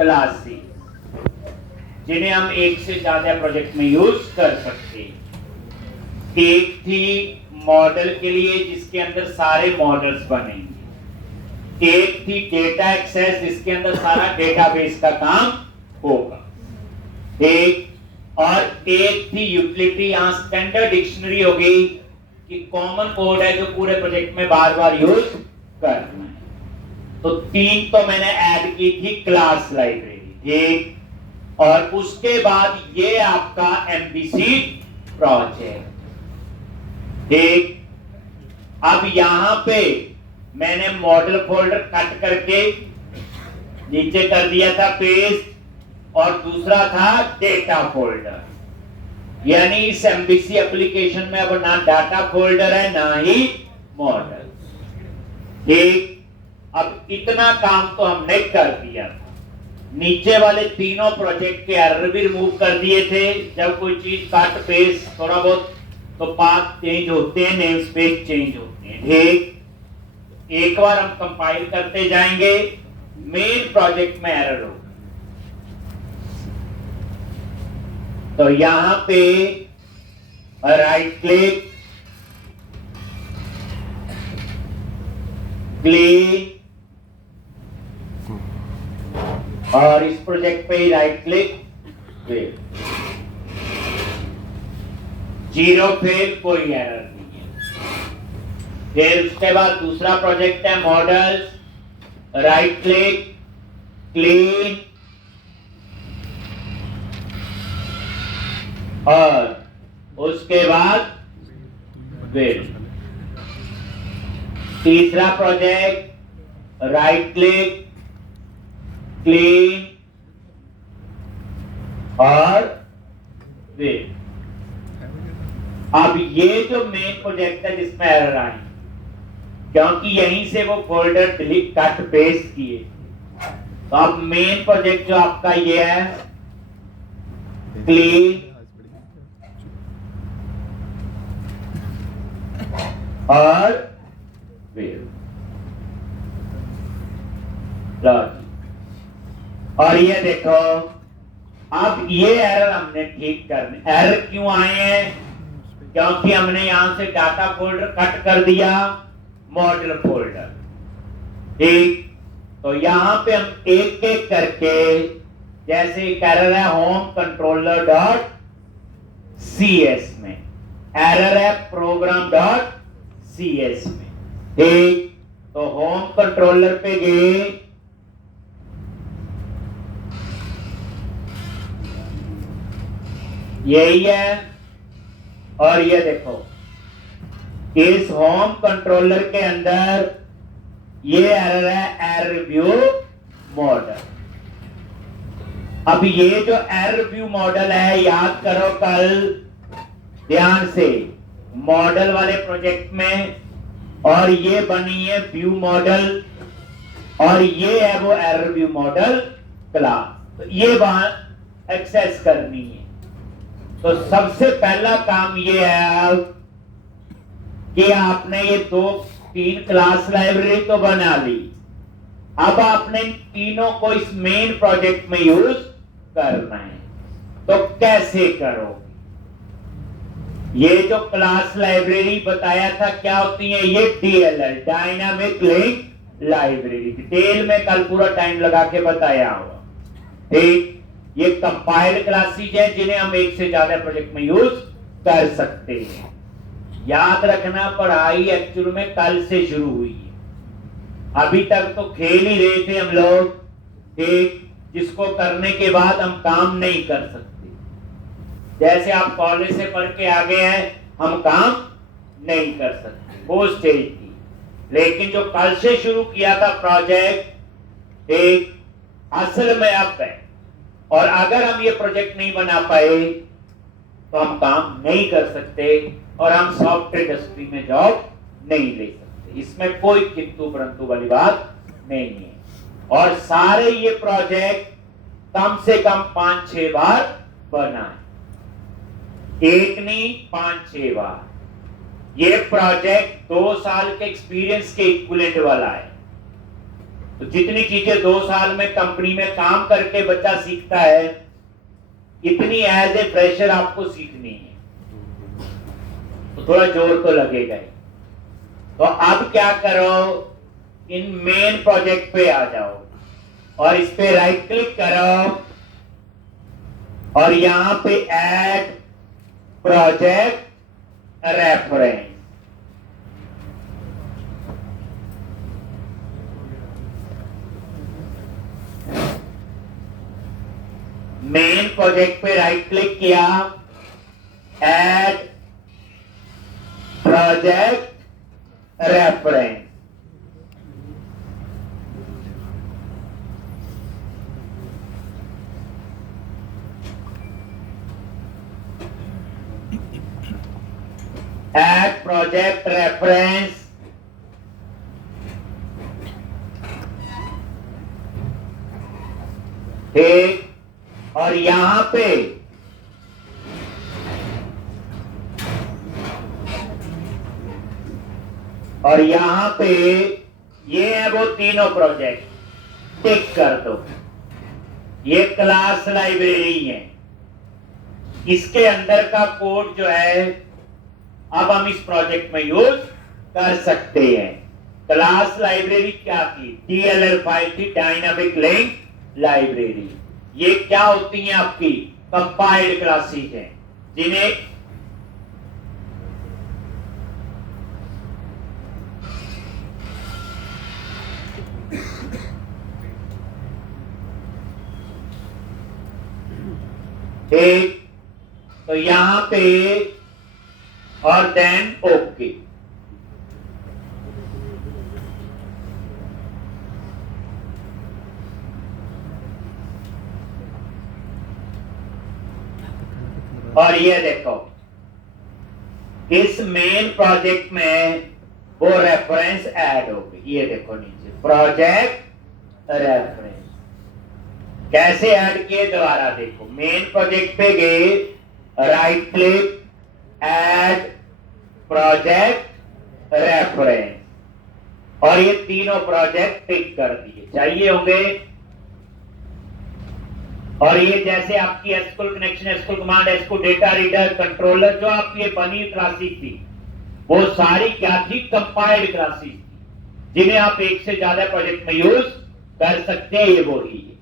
Classes जिन्हें हम एक से ज्यादा प्रोजेक्ट में यूज कर सकते हैं। एक थी मॉडल के लिए जिसके अंदर सारे मॉडल्स बनेंगे, एक थी डेटा एक्सेस जिसके अंदर सारा डेटाबेस का काम होगा, एक थी यूटिलिटी, यहां स्टैंडर्ड डिक्शनरी होगी कि कॉमन कोड है जो पूरे प्रोजेक्ट में बार बार यूज करना है। तो तीन तो मैंने ऐड की थी क्लास लाइब्रेरी, ठीक। और उसके बाद ये आपका एमबीसी प्रोजेक्ट, ठीक। अब यहां पे मैंने मॉडल फोल्डर कट करके नीचे कर दिया था पेस्ट, और दूसरा था डेटा फोल्डर, यानी इस एमबीसी एप्लीकेशन में अब ना डाटा फोल्डर है ना ही मॉडल, ठीक। अब इतना काम तो हमने कर दिया था। नीचे वाले तीनों प्रोजेक्ट के एरर भी रिमूव कर दिए थे। जब कोई चीज कट पेस्ट थोड़ा बहुत तो पाथ चेंज होते हैं, नेम स्पेस चेंज होते हैं, ठीक। एक बार हम कंपाइल करते जाएंगे, मेन प्रोजेक्ट में एरर होगा। तो यहां पे राइट क्लिक, क्लिक, और इस प्रोजेक्ट पे राइट क्लिक, जीरो फेल, कोई एरर नहीं है। फिर उसके बाद दूसरा प्रोजेक्ट है मॉडल्स, राइट क्लिक, क्लीन, और उसके बाद फिर तीसरा प्रोजेक्ट, राइट क्लिक, क्लीन, और फिर अब ये जो मेन प्रोजेक्ट है जिसमें एरर आई, क्योंकि यहीं से वो फोल्डर डिलीट कट पेस्ट किए, तो अब मेन प्रोजेक्ट जो आपका ये है क्लीन और फिर, और ये देखो अब ये एरर हमने ठीक करने। एरर क्यों आए हैं? क्योंकि हमने यहां से डाटा फोल्डर कट कर दिया, मॉडल फोल्डर, ठीक। तो यहां पे हम एक एक करके, जैसे एरर है होम कंट्रोलर डॉट सीएस में, एरर है प्रोग्राम डॉट सीएस में, ठीक। तो होम कंट्रोलर पे गए, यही है, और ये देखो इस होम कंट्रोलर के अंदर ये एरर है एरर व्यू मॉडल। अब ये जो एरर व्यू मॉडल है, याद करो कल ध्यान से, मॉडल वाले प्रोजेक्ट में, और ये बनी है व्यू मॉडल, और ये है वो एरर व्यू मॉडल क्लास। तो ये वहां एक्सेस करनी है। तो सबसे पहला काम ये है कि आपने ये 2-3 क्लास लाइब्रेरी तो बना ली, अब आपने तीनों को इस मेन प्रोजेक्ट में यूज करना है। तो कैसे करो? ये जो क्लास लाइब्रेरी बताया था क्या होती है, ये DLL, dynamic link library, detail में कल पूरा टाइम लगा के बताया हुआ, ठीक। ये कंपाइल्ड क्लासेज है जिन्हें हम एक से ज्यादा प्रोजेक्ट में यूज कर सकते हैं। याद रखना, पढ़ाई एक्चुअल में कल से शुरू हुई है, अभी तक तो खेल ही रहे थे हम लोग, ठीक, जिसको करने के बाद हम काम नहीं कर सकते। जैसे आप कॉलेज से पढ़ के आ गए हैं, हम काम नहीं कर सकते, वो स्टेज थी। लेकिन जो कल से शुरू किया था प्रोजेक्ट, एक असल में अब है, और अगर हम ये प्रोजेक्ट नहीं बना पाए तो हम काम नहीं कर सकते, और हम सॉफ्टवेयर इंडस्ट्री में जॉब नहीं ले सकते। इसमें कोई किंतु परंतु वाली बात नहीं है। और सारे ये प्रोजेक्ट कम से कम 5-6 बार बना है, एक नहीं 5-6 बार। ये प्रोजेक्ट 2 साल के एक्सपीरियंस के इक्विवेलेंट वाला है, तो जितनी चीजें 2 साल में कंपनी में काम करके बच्चा सीखता है, इतनी एज ए फ्रेशर आपको सीखनी है, तो थोड़ा जोर तो लगेगा ही। तो अब क्या करो, इन मेन प्रोजेक्ट पे आ जाओ और इस पे राइट क्लिक करो और यहां पे add project reference. Main project पे राइट क्लिक किया, add project reference. Add project reference. ठीक, और यहां पे ये है वो तीनों प्रोजेक्ट, टिक कर दो। ये क्लास लाइब्रेरी है, इसके अंदर का कोड जो है अब हम इस प्रोजेक्ट में यूज कर सकते हैं। क्लास लाइब्रेरी क्या थी? DLL फाइल थी, डायनामिक लिंक लाइब्रेरी। ये क्या होती हैं? आपकी कंपाइल्ड क्लासेस हैं, जिन्हें एक, तो यहां पे और देन ओके। और ये देखो, इस मेन प्रोजेक्ट में वो रेफरेंस ऐड हो गई। ये देखो नीचे प्रोजेक्ट रेफरेंस कैसे ऐड किए, दोबारा देखो। मेन प्रोजेक्ट पे गए, right click, add project reference, और ये तीनों प्रोजेक्ट टिक कर दिए, चाहिए होंगे। और ये जैसे आपकी SQL connection, SQL command, SQL data reader, controller, जो आपकी ये बनी क्लासेस थी, वो सारी क्या थी? कंपाइल्ड क्लासेस थी, जिन्हें आप एक से ज्यादा प्रोजेक्ट में यूज कर सकते हैं। ये वो ही है,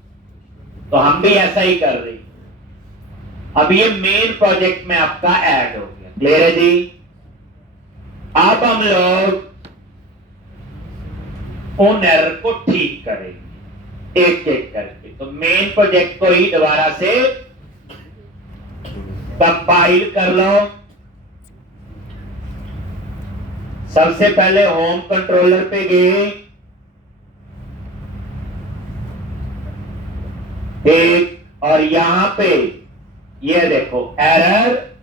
तो हम भी ऐसा ही कर रहे हैं। अब ये मेन प्रोजेक्ट में आपका ऐड हो गया, क्लियर है जी? अब हम लोग उन एरर को ठीक करेंगे एक एक करके। तो मेन प्रोजेक्ट को ही दोबारा से कंपाइल कर लो। सबसे पहले होम कंट्रोलर पे गए, एक, और यहां पे ये देखो एरर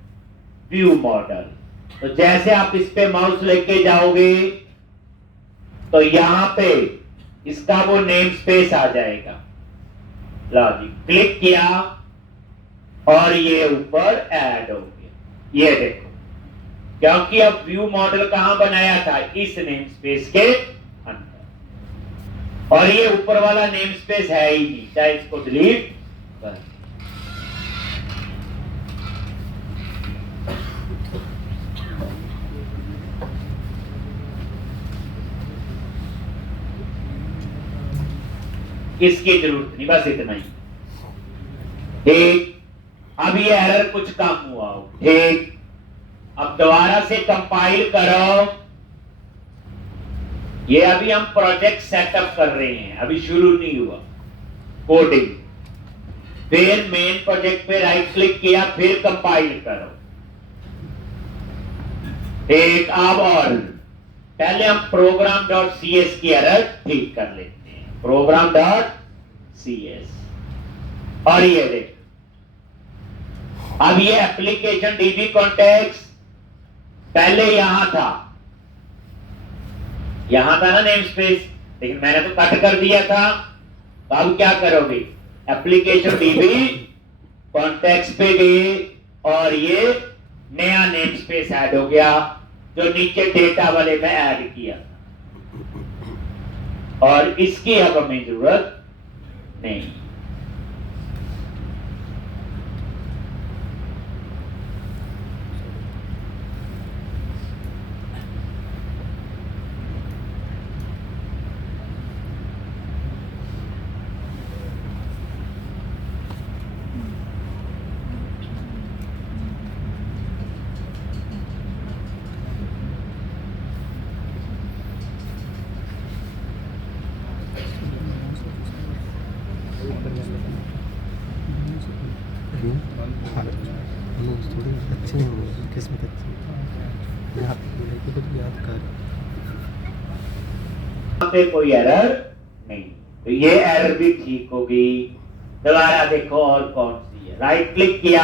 व्यू मॉडल। तो जैसे आप इस पे माउस लेके जाओगे तो यहां पे इसका वो नेम स्पेस आ जाएगा। लॉजिक क्लिक किया और ये ऊपर ऐड हो गया। ये देखो, क्योंकि अब व्यू मॉडल कहां बनाया था? इस नेम स्पेस के अंदर, और ये ऊपर वाला नेम स्पेस है ही नहीं, चाहे इसको डिलीट कर। इसकी जरूरत नहीं, बस इतना ही। ठीक, अब ये एरर कुछ कम हुआ हो। ठीक, अब दोबारा से कंपाइल करो। ये अभी हम प्रोजेक्ट सेटअप कर रहे हैं, अभी शुरू नहीं हुआ कोडिंग। फिर मेन प्रोजेक्ट पे राइट क्लिक किया, फिर कंपाइल करो। एक, अब और पहले हम program.cs की एरर ठीक कर लेते हैं। program.cs, और ये देख, अब ये एप्लीकेशन डीबी कॉन्टेक्स्ट पहले यहां था ना नेम स्पेस, लेकिन मैंने तो कट कर दिया था। तो अब क्या करोगे? एप्लीकेशन डीबी कॉन्टेक्स्ट पे गए और ये नया नेम स्पेस ऐड हो गया, जो नीचे डेटा वाले में ऐड किया। और इसकी अब हमें जरूरत नहीं। थोड़ी अच्छी नहीं होगी किस्मत अच्छी याद पे कोई एरर नहीं, तो ये एरर भी ठीक होगी। दोबारा देखो और कौन सी है, राइट क्लिक किया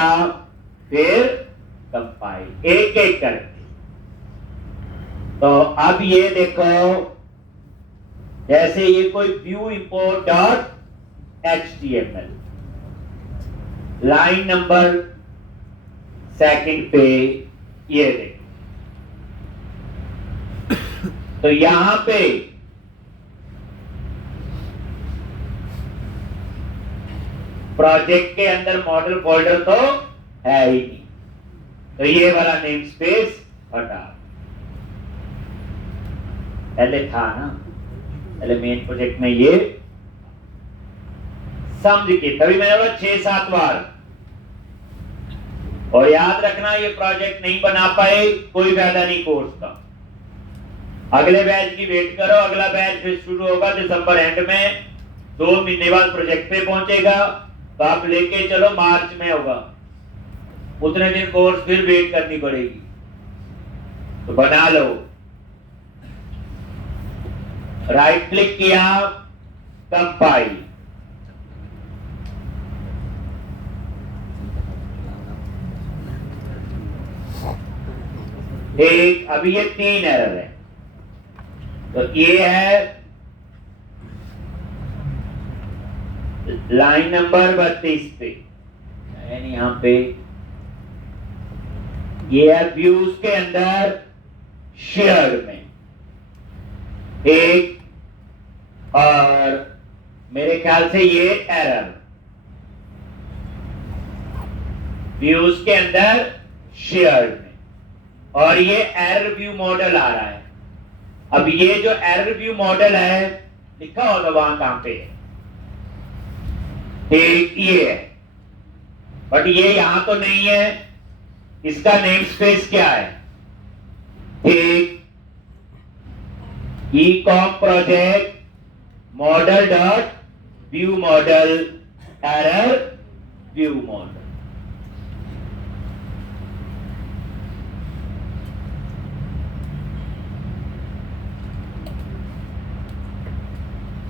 फिर कंपाइल, एक एक करके। तो अब ये देखो, जैसे ये कोई view import dot HTML, line number second पे ये देखो, तो यहां पे प्रोजेक्ट के अंदर मॉडल फोल्डर तो है ही नहीं, तो ये वाला नेम स्पेस हटा। पहले था ना, पहले मेन प्रोजेक्ट में ये समझ के, तभी मैंने बोला 6-7 बार। और याद रखना, ये प्रोजेक्ट नहीं बना पाए कोई फायदा नहीं कोर्स का। अगले बैच की वेट करो, अगला बैच फिर शुरू होगा दिसंबर एंड में, 2 महीने बाद प्रोजेक्ट पे पहुंचेगा, तो आप लेके चलो मार्च में होगा, उतने दिन कोर्स फिर वेट करनी पड़ेगी, तो बना लो। राइट क्लिक किया, कंपाइल, एक, अभी ये 3 एरर है, तो ये है लाइन नंबर 32 पे, यानी यहां पे ये है व्यूज के अंदर शेयर्ड में एक, और मेरे ख्याल से ये एरर व्यूज के अंदर शेयर्ड में, और ये एरर व्यू मॉडल आ रहा है। अब ये जो एरर व्यू मॉडल है लिखा होगा वहां कहां पे है, एक ये है, बट ये यहां तो नहीं है। इसका नेम स्पेस क्या है, एक e com project model dot view model error view model.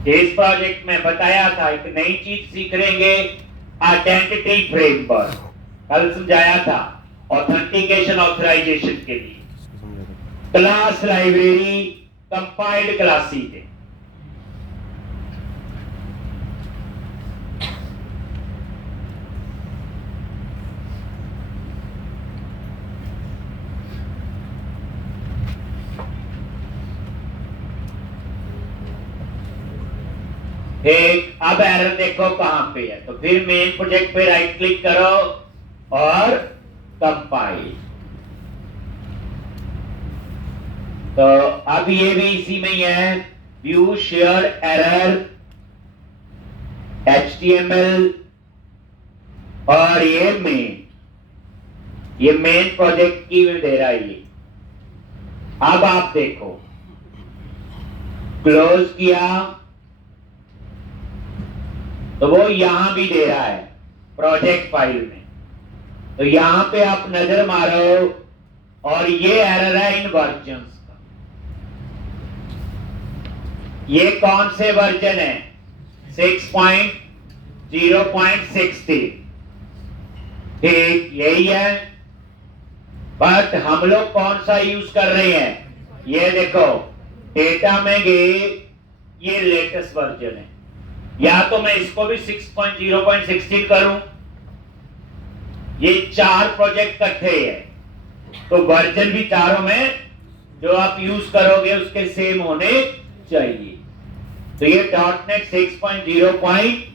इस प्रोजेक्ट में बताया था एक नई चीज सीख लेंगे, आइडेंटिटी फ्रेमवर्क, कल समझाया था ऑथेंटिकेशन ऑथराइजेशन के लिए। क्लास लाइब्रेरी कंपाइल्ड क्लासेस है, एक। अब एरर देखो कहां पे है, तो फिर मेन प्रोजेक्ट पे राइट क्लिक करो और कंपाइल। तो अब ये भी इसी में ही है, व्यू शेयर एरर एचटीएमएल, और ये मेन प्रोजेक्ट की भी दे रहा है ये। अब आप देखो, क्लोज किया तो वो यहां भी दे रहा है प्रोजेक्ट फाइल में, तो यहां पे आप नजर मारो, और ये एरर है इन वर्जन्स का। ये कौन से वर्जन है, 6.0.60, ठीक यही है, बट हम लोग कौन सा यूज कर रहे हैं, ये देखो डेटा में गए, ये लेटेस्ट वर्जन है। या तो मैं इसको भी 6.0.16 करूं, ये 4 प्रोजेक्ट इकट्ठे हैं, तो वर्जन भी चारों में जो आप यूज करोगे उसके सेम होने चाहिए। तो ये .NET 6.0 पॉइंट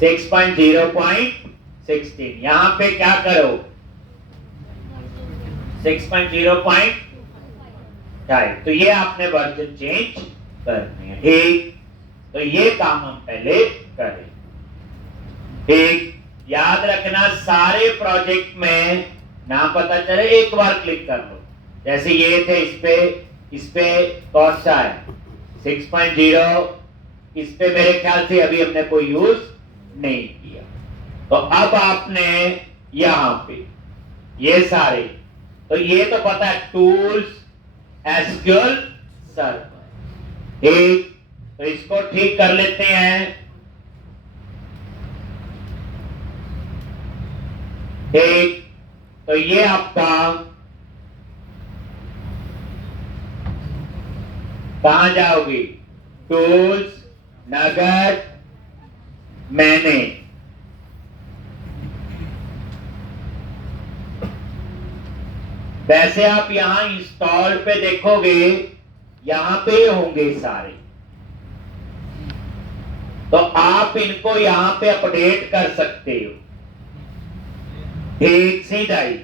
6.0.16 यहां पे क्या करो 6.0.5 तो ये आपने वर्जन चेंज करने हैं ठीक। तो ये काम हम पहले करें ठीक। याद रखना सारे प्रोजेक्ट में ना पता चले एक बार क्लिक कर लो। जैसे ये थे इस पे कौन सा है 6.0 इस पे मेरे ख्याल से अभी हमने कोई यूज नहीं किया। तो अब आपने यहां पे ये सारे तो ये तो पता है टूल्स एसक्यूएल सर्वर ठीक। तो इसको ठीक कर लेते हैं ठीक। तो ये आपका कहां जाओगी टूल्स नगद मैंने वैसे आप यहां इंस्टॉल पे देखोगे यहां पे होंगे सारे। तो आप इनको यहां पे अपडेट कर सकते हो ठीक सीधा ही।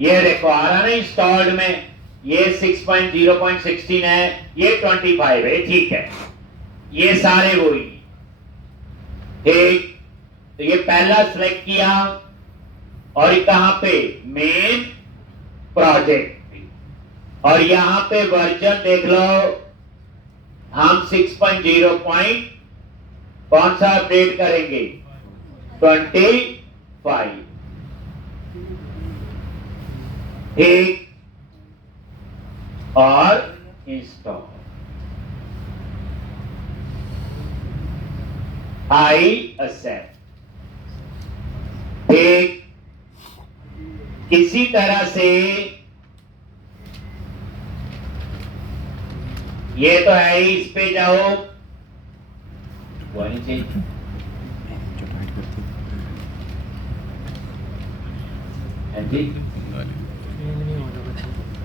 ये देखो आ रहा ना इंस्टॉल्ड में ये 6.0.16 है ये 25 है ठीक है ये सारे वही ठीक। तो ये पहला सिलेक्ट किया और कहां पे मेन प्रोजेक्ट और यहां पे वर्जन देख लो हम 6.0 पॉइंट कौन सा अपडेट करेंगे 25 ठीक। और इंस्टॉल आई एक्सेप्ट ठीक। इसी तरह से ये तो है ही इस पे जाओ वो नहीं चाहिए हाँ जी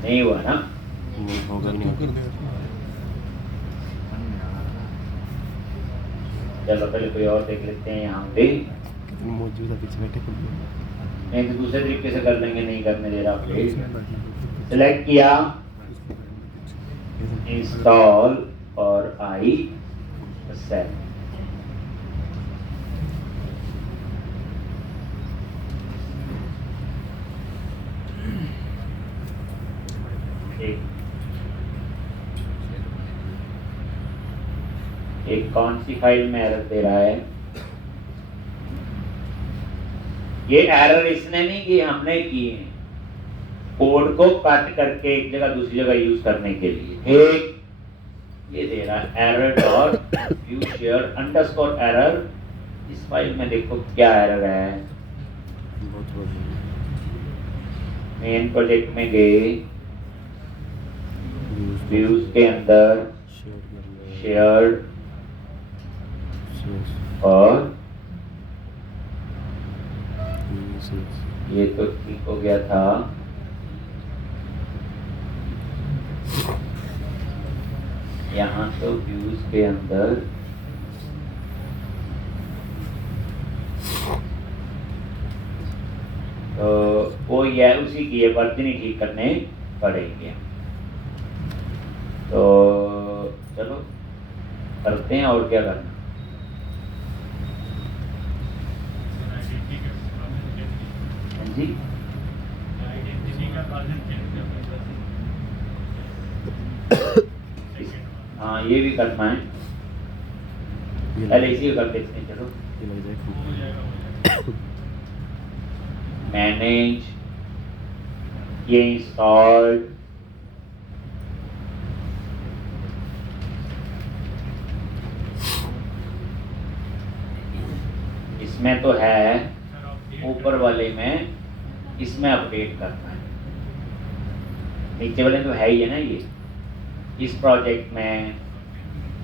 नहीं हुआ ना होगा नहीं चलो पहले कोई और देख लेते हैं यहाँ पे मौजूद है पीछे बैठे नहीं तो दूसरे तरीके से कर लेंगे नहीं करने दे रहा प्लीज। सिलेक्ट किया इंस्टॉल और आई एक्सेप्ट एक कौन सी फाइल में एरर दे रहा है ये एरर इसने नहीं की हमने की है कोड को कट करके एक जगह दूसरी जगह यूज करने के लिए एक ये दे रहा है error dot view share underscore error. इस फाइल में देखो क्या एरर है मेन प्रोजेक्ट में गए व्यूज के अंदर शेयर्ड और ये तो ठीक हो गया था यहाँ तो व्यूज के अंदर तो वो ये उसी की ये वर्जन ही ठीक करने पड़ेंगे। तो चलो करते हैं और क्या करना जी हाँ ये भी करना है पहले इसी को कर देते हैं। चलो मैनेज ये इंस्टॉल्ड इसमें तो है, ऊपर वाले में इसमें अपडेट करना है, नीचे वाले तो है ही है ना ये इस प्रोजेक्ट में,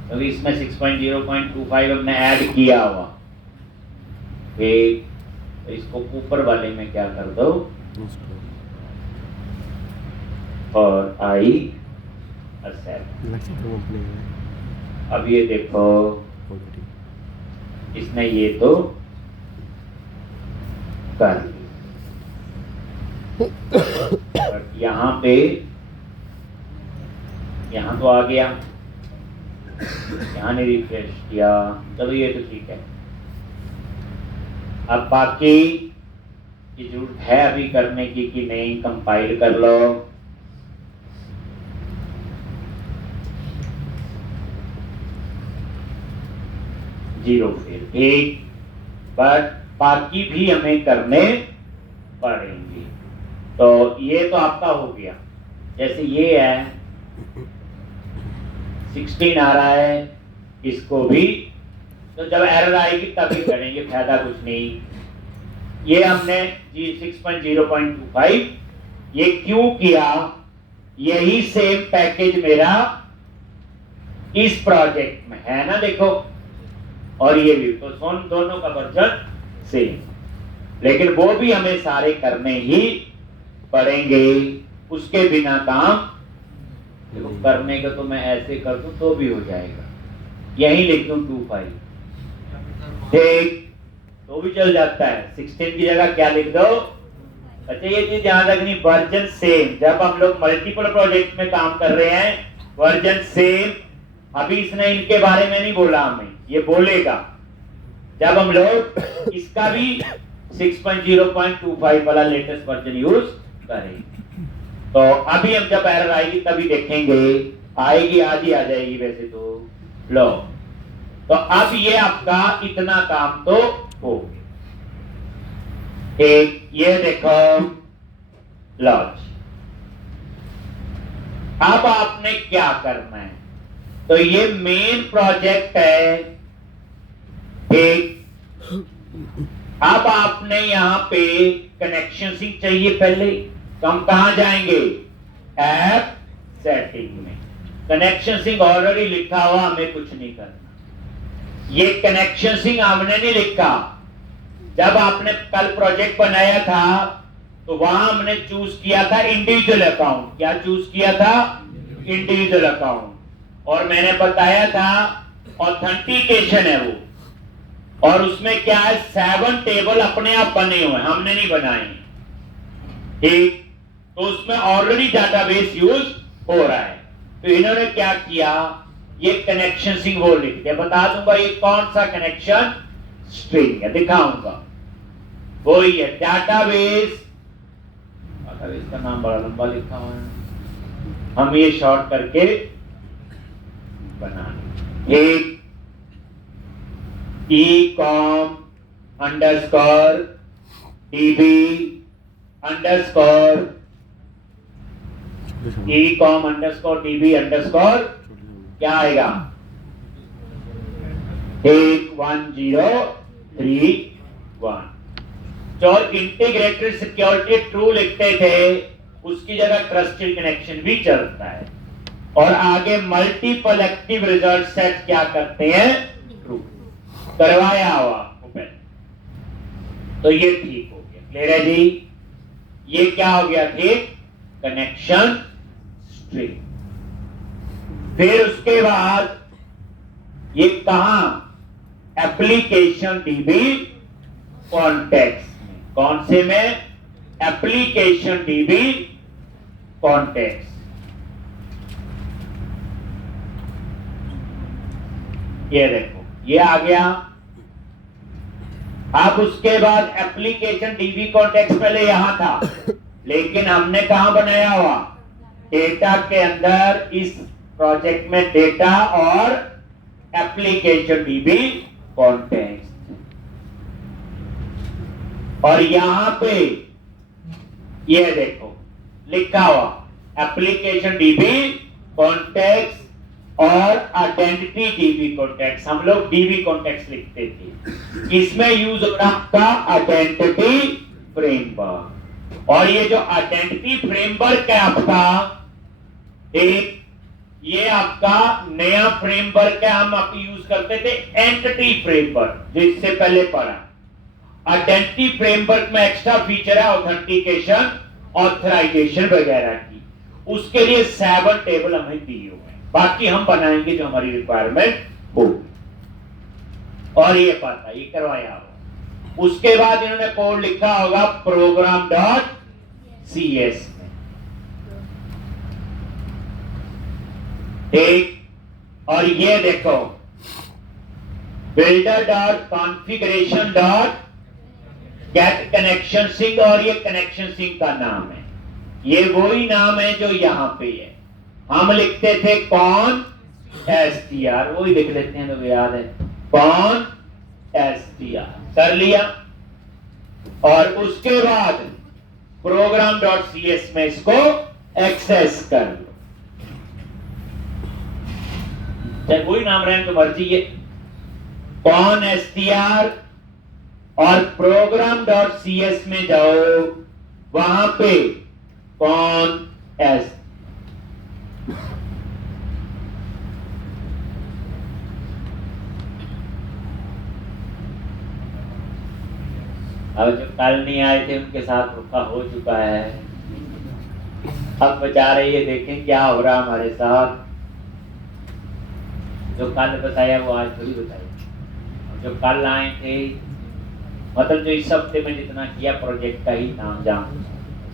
क्योंकि इसमें 6.0.25 हमने ऐड किया हुआ। ठीक, तो इसको ऊपर वाले में क्या कर दो और आई एक्सेप्ट। अब ये देखो इसने ये तो कर लिया, बट यहाँ पे यहाँ तो आ गया, यहाँ ने रिफ्रेश किया, चलो ये तो ठीक है। अब बाकी की जरूरत है अभी करने की कि नहीं, कंपाइल कर लो। जीरो फिर एक, बट बाकी भी हमें करने पड़ेंगे। तो ये तो आपका हो गया, जैसे ये है 16 आ रहा है, इसको भी तो जब एरर आएगी तभी करेंगे, फायदा कुछ नहीं। ये हमने 6.0.25 ये क्यों किया, यही सेम पैकेज मेरा इस प्रोजेक्ट में है ना, देखो, और ये भी तो दोनों का वर्जन सेम, लेकिन वो भी हमें सारे करने ही पड़ेंगे, उसके बिना काम देखो करने का तो मैं ऐसे कर दूं तो भी हो जाएगा, यही लिख दूं 25 ठीक तो भी चल जाता है। 16 की जगह क्या लिख दो। अच्छा ये चीज ध्यान रखनी, वर्जन सेम, जब हम लोग मल्टीपल प्रोजेक्ट में काम कर रहे हैं वर्जन सेम, अभी इसने इनके बारे में नहीं बोला, हमें ये बोलेगा जब हम लोग इसका भी 6.0.25 वाला लेटेस्ट वर्जन यूज करेंगे। तो अभी हम जब एरर आएगी तभी देखेंगे, आएगी आज ही आ जाएगी वैसे तो। लो तो अब ये आपका इतना काम तो हो गया। एक ये देखो लॉन्च, अब आपने क्या करना है, तो ये मेन प्रोजेक्ट है। एक अब आपने यहां पे कनेक्शन सिंक चाहिए, पहले तो हम कहां जाएंगे, ऐप सेटिंग में। कनेक्शन सिंक ऑलरेडी लिखा हुआ, हमें कुछ नहीं करना। ये कनेक्शन सिंक हमने नहीं लिखा, जब आपने कल प्रोजेक्ट बनाया था तो वहां हमने चूज किया था इंडिविजुअल अकाउंट। क्या चूज किया था, इंडिविजुअल अकाउंट, और मैंने बताया था ऑथेंटिकेशन है वो, और उसमें क्या है 7 टेबल अपने आप बने हुए हैं, हमने नहीं बनाए। ठीक, तो उसमें ऑलरेडी डाटाबेस यूज हो रहा है। तो इन्होंने क्या किया, ये कनेक्शन सिंक वो लिख दिया। बता दूंगा ये कौन सा कनेक्शन स्ट्रिंग है, दिखाऊंगा वो ही है डाटाबेस। डाटाबेस का नाम बड़ा लंबा लिखा हुआ है, हम ये शॉर्ट करके बनाने। एक ecom underscore db underscore ecom underscore db underscore क्या आएगा 11031। जो इंटीग्रेटेड सिक्योरिटी ट्रू लिखते थे उसकी जगह ट्रस्टेड कनेक्शन भी चलता है, और आगे मल्टीपल एक्टिव रिजल्ट सेट क्या करते हैं, ट्रू करवाया हुआ ओपन। तो ये ठीक हो गया, क्लियर है जी। ये क्या हो गया, ठीक, कनेक्शन स्ट्रिंग। फिर उसके बाद ये कहां, एप्लीकेशन डीबी कॉन्टेक्स्ट में, कौन से में, एप्लीकेशन डीबी कॉन्टेक्स्ट। ये देखो ये आ गया। अब उसके बाद एप्लीकेशन डीबी कॉन्टेक्स्ट पहले यहां था, लेकिन हमने कहां बनाया हुआ, डेटा के अंदर इस प्रोजेक्ट में डेटा और एप्लीकेशन डीबी कॉन्टेक्स्ट, और यहां पे ये देखो लिखा हुआ एप्लीकेशन डीबी कॉन्टेक्स्ट और आइडेंटिटी डीबी कॉन्टेक्स्ट, हम लोग डीबी कॉन्टेक्स्ट लिखते थे, इसमें यूज हो रहा आपका आइडेंटिटी फ्रेमवर्क। और ये जो आइडेंटिटी फ्रेमवर्क है आपका, एक ये आपका नया फ्रेमवर्क है, हम आप यूज करते थे एंटिटी फ्रेमवर्क जो इससे पहले पढ़ा। आइडेंटिटी फ्रेमवर्क में एक्स्ट्रा फीचर है ऑथेंटिकेशन, ऑथराइजेशन वगैरह की, उसके लिए 7 टेबल हमें दिए हुए हैं, बाकी हम बनाएंगे जो हमारी रिक्वायरमेंट होगी। और ये पता ये करवाया होगा। उसके बाद इन्होंने कोड लिखा होगा प्रोग्राम डॉट CS में, ठीक। और ये देखो builder dot configuration dot get connection sync, और ये कनेक्शन सिंक का नाम है, ये वही नाम है जो यहां पे है। हम लिखते थे कौन STR, वही लिख लेते हैं तो याद है, कौन STR कर लिया। और उसके बाद प्रोग्राम डॉट CS में इसको एक्सेस कर लो, चाहे कोई नाम रहे तो मर्जी है, कौन STR। और प्रोग्राम डॉट CS में जाओ, वहां पे कौन S, अब जो कल नहीं आए थे उनके साथ धोखा हो चुका है, अब बेचारे ये देखें क्या हो रहा हमारे साथ। जो कल बताया वो आज थोड़ी बताया, जो कल आए थे, मतलब जो इस हफ्ते में जितना किया प्रोजेक्ट का ही नाम जान,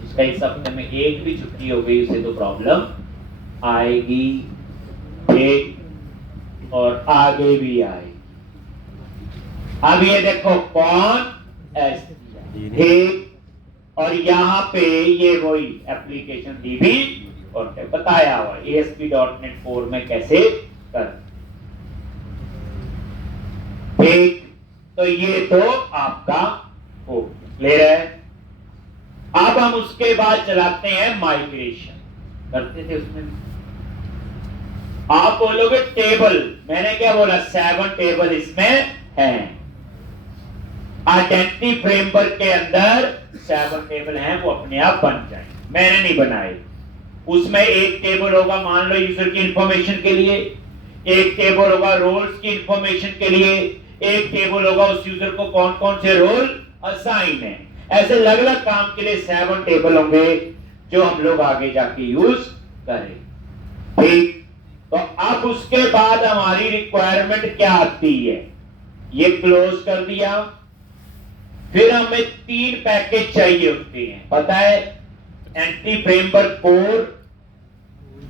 जिसका इस हफ्ते में एक भी छुट्टी हो गई उसे तो प्रॉब्लम आएगी, एक और आगे भी आएगी। अब ये देखो कौन एस, ठीक। और यहाँ पे ये वही एप्लीकेशन डीबी और बताया हुआ ASP.NET 4 में कैसे कर, ठीक। तो ये तो आपका हो क्लियर है। अब हम उसके बाद चलाते हैं माइग्रेशन, करते थे उसमें आप बोलोगे टेबल, मैंने क्या बोला 7 टेबल इसमें हैं। आइडेंटिटी फ्रेमवर्क के अंदर 7 टेबल हैं, वो अपने आप बन जाए, मैंने नहीं बनाए। उसमें एक टेबल होगा मान लो यूजर की इंफॉर्मेशन के लिए, एक टेबल होगा रोल्स की इंफॉर्मेशन के लिए, एक टेबल होगा उस यूजर को कौन कौन से रोल असाइन है। ऐसे अलग अलग काम के लिए 7 टेबल होंगे जो हम लोग आगे जाके यूज करें, ठीक। तो अब उसके बाद हमारी रिक्वायरमेंट क्या आती है, ये क्लोज कर दिया। फिर हमें 3 पैकेज चाहिए होते हैं, पता है, एंटिटी फ्रेमवर्क कोर,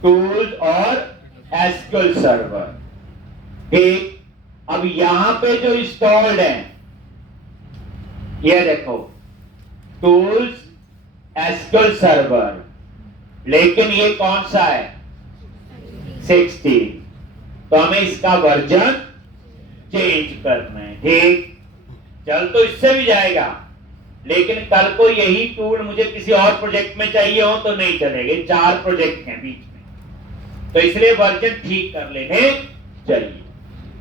टूल्स और एसक्यूएल सर्वर, ठीक। अब यहां पे जो इंस्टॉल्ड है ये देखो टूल्स, एसक्यूएल सर्वर, लेकिन ये कौन सा है 16, तो हमें इसका वर्जन चेंज करना है, ठीक। चल तो इससे भी जाएगा, लेकिन कल को यही टूल मुझे किसी और प्रोजेक्ट में चाहिए हो तो नहीं चलेगा, 4 प्रोजेक्ट हैं बीच में, तो इसलिए वर्जन ठीक कर लेने चाहिए।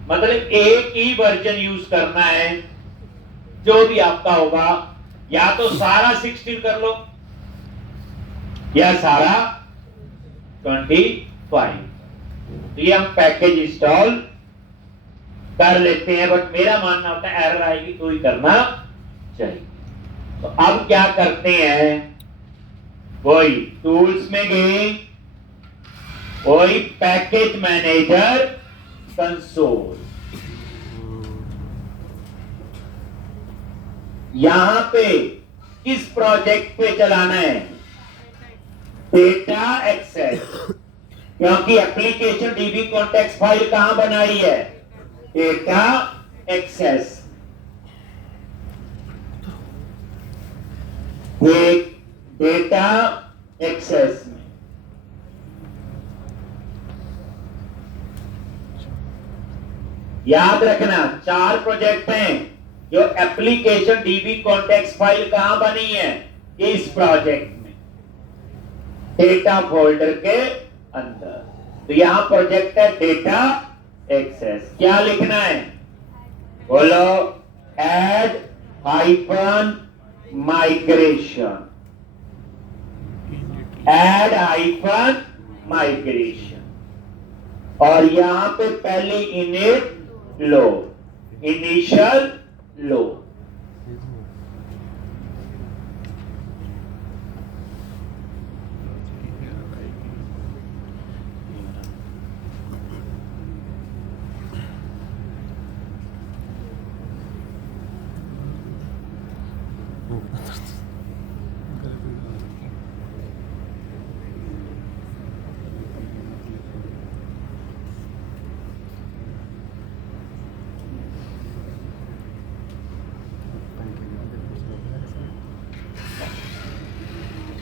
मतलब एक ही वर्जन यूज करना है, जो भी आपका होगा, या तो सारा 16 कर लो या सारा 25। तो ये हम पैकेज इंस्टॉल कर लेते हैं, बट मेरा मानना होता है एरर आएगी तो ही करना चाहिए। तो अब क्या करते हैं, वही टूल्स में गए, वही पैकेज मैनेजर कंसोल, यहां पे किस प्रोजेक्ट पे चलाना है, डेटा एक्सेस, क्योंकि एप्लीकेशन डीबी कॉन्टेक्स्ट फाइल कहां बनाई है, डेटा एक्सेस, डेटा एक्सेस में। याद रखना 4 प्रोजेक्ट हैं, जो एप्लीकेशन डीबी कॉन्टेक्स्ट फाइल कहां बनी है, इस प्रोजेक्ट में, डेटा फोल्डर के अंदर, तो यहां प्रोजेक्ट है डेटा एक्सेस। क्या लिखना है? बोलो, add hyphen migration, add hyphen migration. और यहां पे पहले इनिट लो, इनिशियल लो।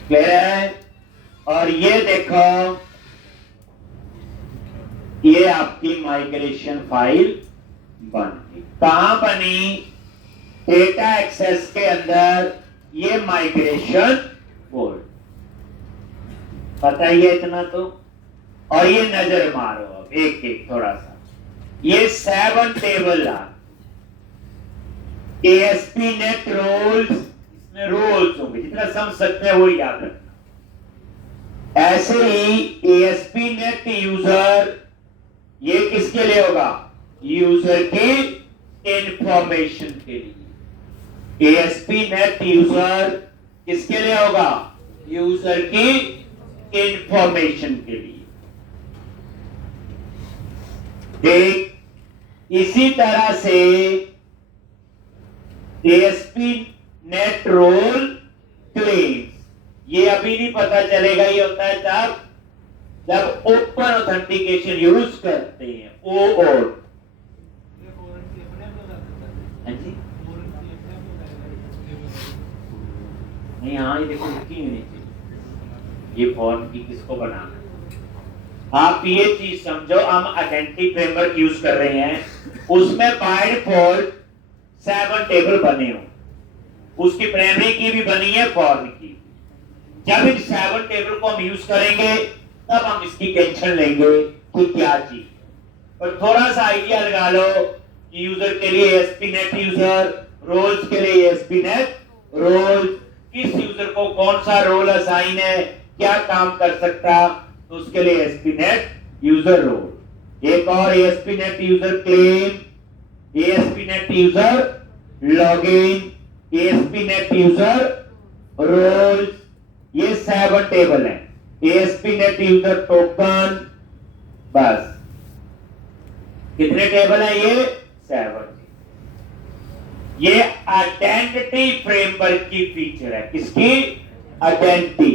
क्लियर है? और ये देखो, ये आपकी माइग्रेशन फाइल बन गई। कहां बनी? डेटा एक्सेस के अंदर। ये माइग्रेशन बोर्ड, पता ही है इतना तो। और ये नजर मारो अब एक एक थोड़ा सा। ये 7 टेबल आ, ASP नेट रोल्स, इसमें रोल्स होंगे, जितना समझ सकते हैं वो याद रखना। ऐसे ही ASP नेट यूजर, ये किसके लिए होगा? यूजर की इंफॉर्मेशन के लिए। ASP नेट यूजर किसके लिए होगा? यूजर की इंफॉर्मेशन के लिए। ठीक इसी तरह से ASP नेट रोल क्लेम्स, ये अभी नहीं पता चलेगा। ये होता है जब ओपन ऑथेंटिकेशन यूज करते हैं, OAuth। नहीं, हाँ, ये देखो लिखी हुई नीचे, ये फॉर्म की किसको बनाना है। आप ये चीज समझो, हम आइडेंटिटी फ्रेमवर्क यूज कर रहे हैं, उसमें बाय डिफॉल्ट 7 टेबल बने हो, उसकी प्राइमरी की भी बनी है, फॉर्म की। जब इन 7 टेबल को हम यूज करेंगे तब हम इसकी टेंशन लेंगे कि क्या चीज। और थोड़ा सा आइडिया लगा लो कि यूजर के लिए ASP नेट यूजर, रोल्स के लिए ASP नेट रोल्स, किस यूजर को कौन सा रोल असाइन है, क्या काम कर सकता, तो उसके लिए ASP नेट यूजर रोल। एक और ASP net user claim, ASP net user login, ASP net user roles, ये 7 टेबल है। ASP नेट यूजर टोकन, बस कितने टेबल है? ये 7। ये आइडेंटिटी फ्रेमवर्क की फीचर है। किसकी? आइडेंटिटी,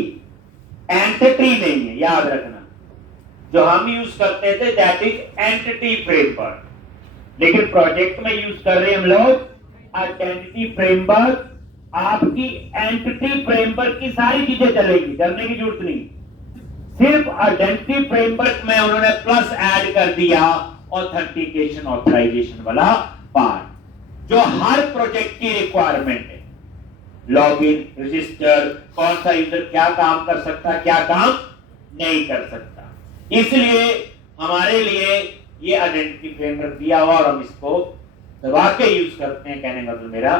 एंटिटी नहीं है, याद रखना। जो हम यूज करते थे दैट इज एंटिटी फ्रेमवर्क, लेकिन प्रोजेक्ट में यूज कर रहे हैं हम लोग आइडेंटिटी फ्रेमवर्क। आपकी एंटिटी फ्रेमवर्क की सारी चीजें चलेगी, डरने की जरूरत नहीं। सिर्फ आइडेंटिटी फ्रेमवर्क में उन्होंने प्लस ऐड कर दिया ऑथेंटिकेशन ऑथराइजेशन वाला पार्ट, जो हर प्रोजेक्ट की रिक्वायरमेंट है। लॉगिन, रजिस्टर, कौन सा यूजर क्या काम कर सकता, क्या काम नहीं कर सकता। इसलिए हमारे लिए ये आइडेंटिटी फ्रेमवर्क दिया हुआ और हम इसको दबा के यूज करते हैं। कहने का मतलब मेरा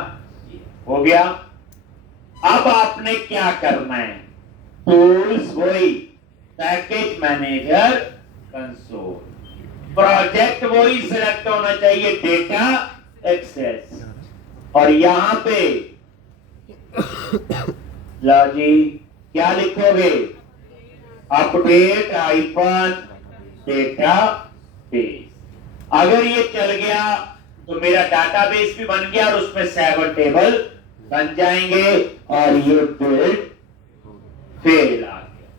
हो गया। अब आपने क्या करना है? टूल्स वही, पैकेज मैनेजर कंसोल, प्रोजेक्ट वही सिलेक्ट होना चाहिए, डेटा एक्सेस। और यहां पे लो जी, क्या लिखोगे? Update hyphen data base. अगर ये चल गया तो मेरा डाटाबेस भी बन गया और उसमें 7 टेबल बन जाएंगे और ये बिल्ड फेल आ गया।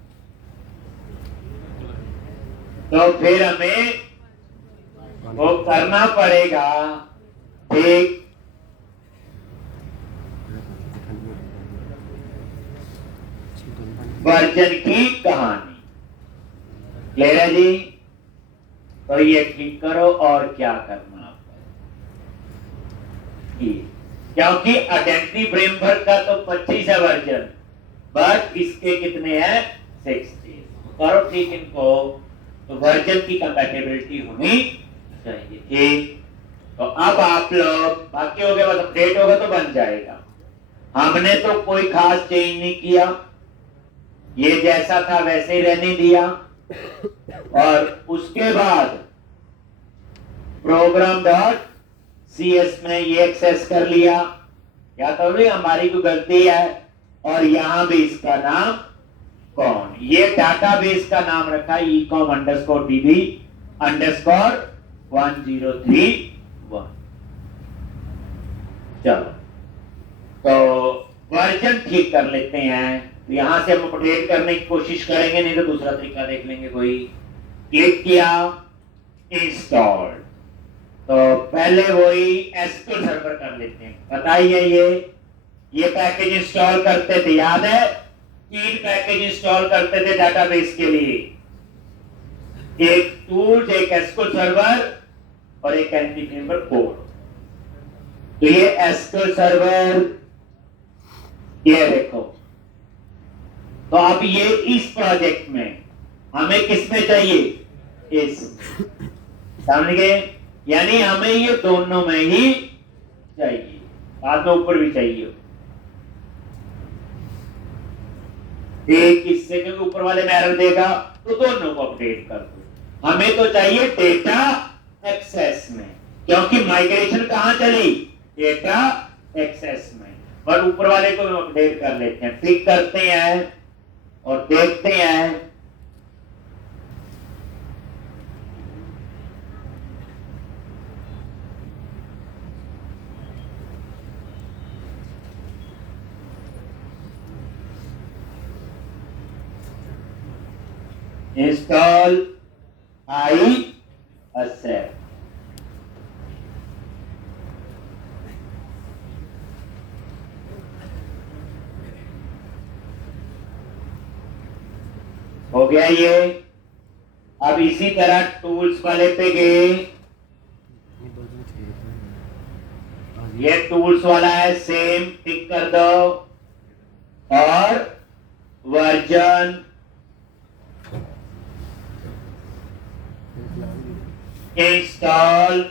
तो फिर हमें वो करना पड़ेगा। एक वर्जन की कहानी। क्लियर है जी? तो ये क्लिक करो और क्या करना आपको, क्योंकि आइडेंटिटी फ्रेमवर्क का तो 25 है वर्जन, बट इसके कितने हैं? 60। करो ठीक इनको। तो वर्जन की कंपैटिबिलिटी होनी चाहिए। ठीक, तो अब आप लोग बाकी हो गया, बस अपडेट होगा तो बन जाएगा। हमने तो कोई खास चेंज नहीं किया, ये जैसा था वैसे ही रहने दिया। और उसके बाद प्रोग्राम डॉट CS में ये एक्सेस कर लिया, या तो भी हमारी कोई गलती है। और यहां भी इसका नाम कौन, ये डाटाबेस का नाम रखा है ecom_db_1031। चलो, तो वर्जन ठीक कर लेते हैं। तो यहां से हम अपडेट करने की कोशिश करेंगे, नहीं तो दूसरा तरीका देख लेंगे कोई। क्लिक किया, इंस्टॉल। तो पहले वही एसक्यूएल सर्वर कर लेते हैं। बताइए, ये पैकेज इंस्टॉल करते थे, याद है? 3 पैकेज इंस्टॉल करते थे डाटाबेस के लिए, एक टूल्स, एक एसक्यूएल सर्वर और एक एंटी फ्रेमवर्क कोड। तो ये एसक्यूएल सर्वर, ये देखो। तो अब ये इस प्रोजेक्ट में हमें किसमें चाहिए? इस, समझ गए? यानी हमें ये दोनों में ही चाहिए, बाद में ऊपर भी चाहिए। एक इससे, क्योंकि ऊपर वाले में एरर देगा, तो दोनों को अपडेट कर दो। हमें तो चाहिए डेटा एक्सेस में, क्योंकि माइग्रेशन कहां चली? डेटा एक्सेस में। पर ऊपर वाले को हम अपडेट कर लेते हैं। क्लिक करते हैं और देखते हैं। Install IACEP। हो गया ये। अब इसी तरह टूल्स वाले पे गए, ये टूल्स वाला है, सेम टिक कर दो। और वर्जन इंस्टॉल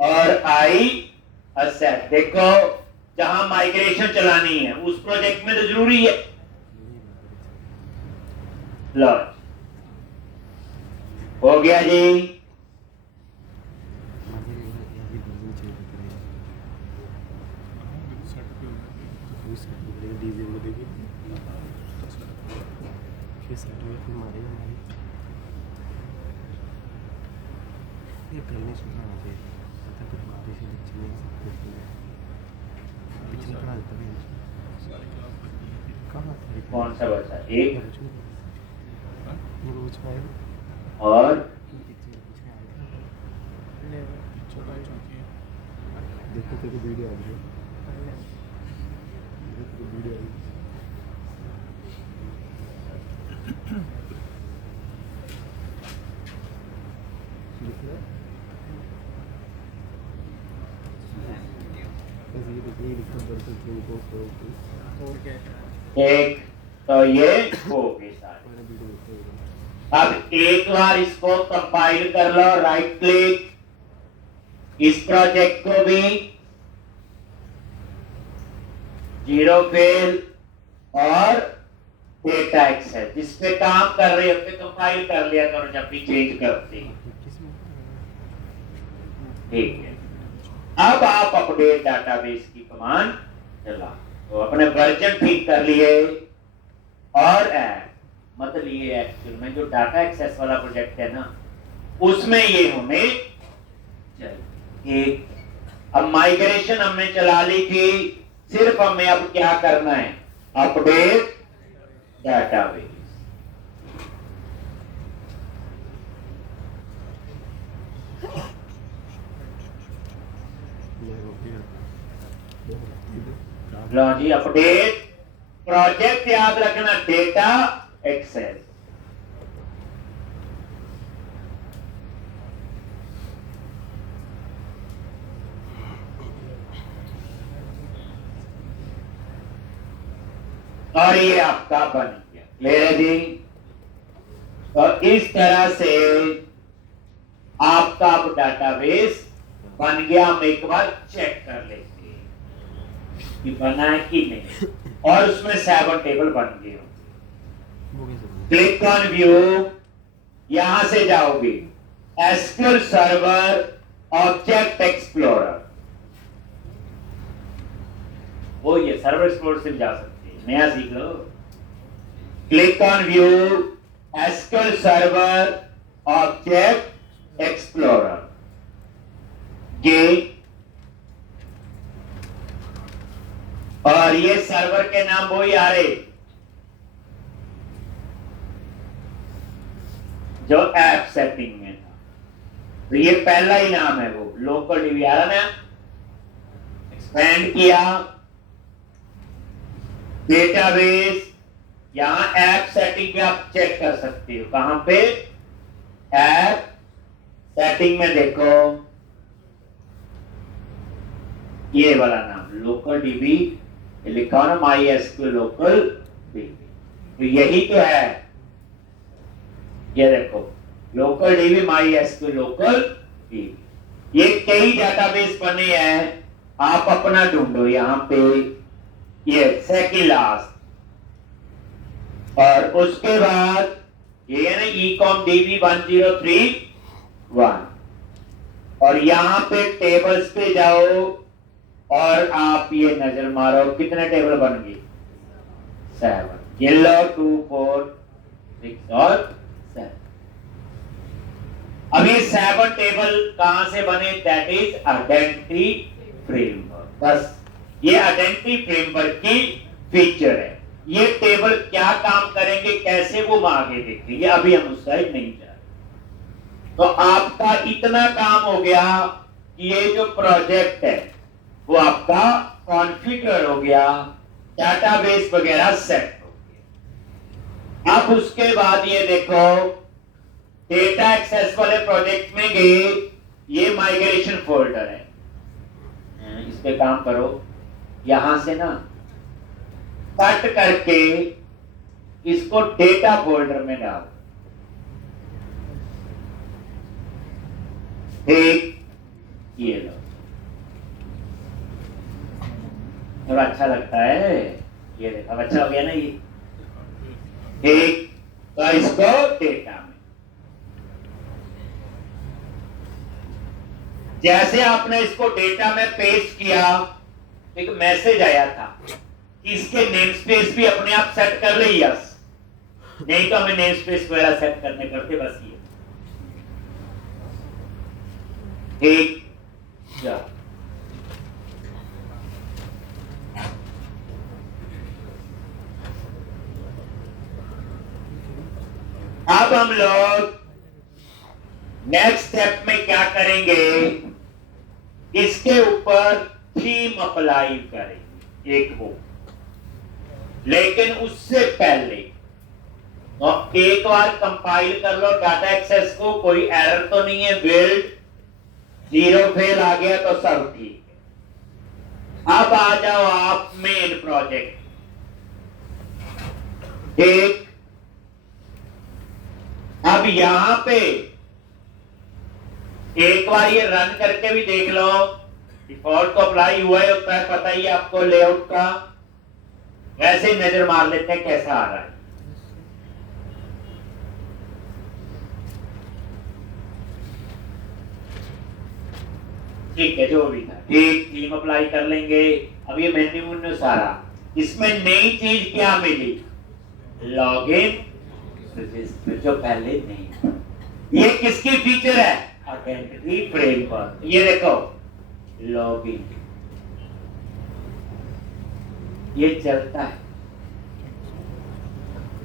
और IACEP। देखो, जहां माइग्रेशन चलानी है उस प्रोजेक्ट में तो जरूरी है। लॉन्च हो गया जी। कौन सा बचा? एक और देखो, तेरे को वीडियो आ गई, देखो वीडियो आ गई। एक, तो ये हो गए सारे। अब एक बार इसको कंपाइल कर लो, राइट क्लिक, इस प्रोजेक्ट को भी 0 फेल और डेटा एक्सेस, जिस पे काम कर रहे हो कंपाइल कर लिया करो जब भी चेंज करते हैं। ठीक है, अब आप अपडेट डाटाबेस की कमांड चला, तो अपने वर्जन ठीक कर लिए और ऐड, मतलब ये एक्चुअल में जो डाटा एक्सेस वाला प्रोजेक्ट है ना, उसमें ये होने चाहिए। अब माइग्रेशन हमने चला ली थी, सिर्फ हमें अब क्या करना है? Update database. लो जी, अपडेट प्रोजेक्ट, याद रखना डेटा एक्सेस। और ये आपका बन गया। क्लियर है जी? तो इस तरह से आपका अब डाटाबेस बन गया। हम एक बार चेक कर लेते हैं कि बना है कि नहीं, और उसमें 7 टेबल बन गए। क्लिक ऑन व्यू, यहां से जाओगे एसक्यूएल सर्वर ऑब्जेक्ट एक्सप्लोरर, वो ये सर्वर एक्सप्लोरर से जा सकते हैं, नया सीख लो। Click on view SQL server object explorer, ये और ये सर्वर के नाम वही आ रहे जो ऐप सेटिंग में था। तो ये पहला ही नाम है, वो लोकल डीबी आ रहा ना। एक्सपेंड किया, डेटाबेस, यहां ऐप सेटिंग में आप चेक कर सकते हो। कहां पे? ऐप सेटिंग में देखो, ये वाला नाम लोकल डीबी लिखा हो ना, माई एसक्यूएल लोकल डीबी, तो यही तो है। ये देखो local dB my SQL local dB, ये कई डेटाबेस बने हैं, आप अपना ढूंढो। यहां पे ये सेकंड लास्ट, और उसके बाद ये है ना ecom db 1031, और यहां पे टेबल्स पे जाओ और आप ये नजर मारो कितने टेबल बन गए? 7। येलो 2 4 6 और 7। अब ये 7 टेबल कहां से बने? That is identity framework. बस ये आइडेंटिटी फ्रेमवर्क की फीचर है। ये टेबल क्या काम करेंगे, कैसे, वो हम आगे देखेंगे, अभी हम उस साइड नहीं जा रहे। तो आपका इतना काम हो गया कि ये जो प्रोजेक्ट है वो आपका कॉन्फ़िगर हो गया, डेटाबेस वगैरह सेट हो गया। अब उसके बाद ये देखो डेटा एक्सेस वाले प्रोजेक्ट में गए, ये माइग्रेशन फोल्डर है, इस पे काम करो। यहां से ना कट करके इसको डेटा फोल्डर में डालो। ठीक, ये लो, थोड़ा अच्छा लगता है, ये देखो अच्छा हो गया ना ये। ठीक, तो इसको डेटा में, जैसे आपने इसको डेटा में पेस्ट किया, एक मैसेज आया था कि इसके नेम स्पेस भी अपने आप सेट कर ले। यस, नहीं तो हमें नेम स्पेस वगैरह सेट करने पड़ते, बस ये। ठीक, अब हम लोग नेक्स्ट स्टेप में क्या करेंगे, इसके ऊपर थीम अप्लाई करेंगे, एक वो। लेकिन उससे पहले तो एक बार कंपाइल कर लो डाटा एक्सेस को, कोई एरर तो नहीं है, बिल्ड 0 फेल आ गया तो सब ठीक है। अब आ जाओ आप मेन प्रोजेक्ट। ठीक, अब यहां पे एक बार ये रन करके भी देख लो, डिफॉल्ट तो अप्लाई हुआ है, होता है, पता ही आपको लेआउट का। वैसे ही नजर मार लेते हैं कैसा आ रहा है। ठीक है, जो भी था ठीक, थीम अप्लाई कर लेंगे। अब ये मेन्यू में सारा, इसमें नई चीज क्या मिली? लॉगिन रजिस्टर, जो पहले नहीं था। ये किसकी फीचर है? Identity framework. ये देखो लॉगिन, ये चलता है,